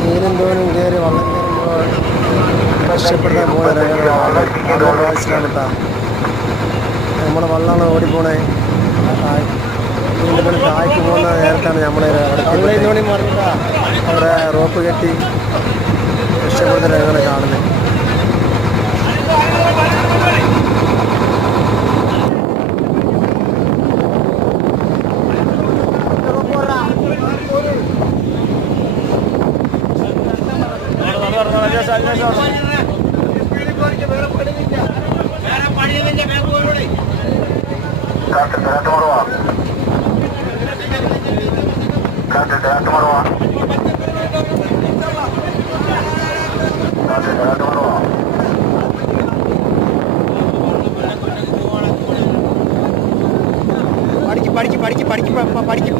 നീരും തോനും കയറി വള്ളം കയറുമ്പോൾ രക്ഷപ്പെടുത്താൻ പോകുന്ന വയസ്സിലാണ് കേട്ടോ. നമ്മുടെ വള്ളമാണ് ഓടിപ്പോണേ. വീണ്ടും താഴ്ക്ക് പോകുന്ന നേരത്താണ് നമ്മളെ അവിടെ റോപ്പ് കെട്ടി രക്ഷപ്പെടുത്തുന്ന ഞങ്ങൾ കാണുന്നത്. പഠിക്ക്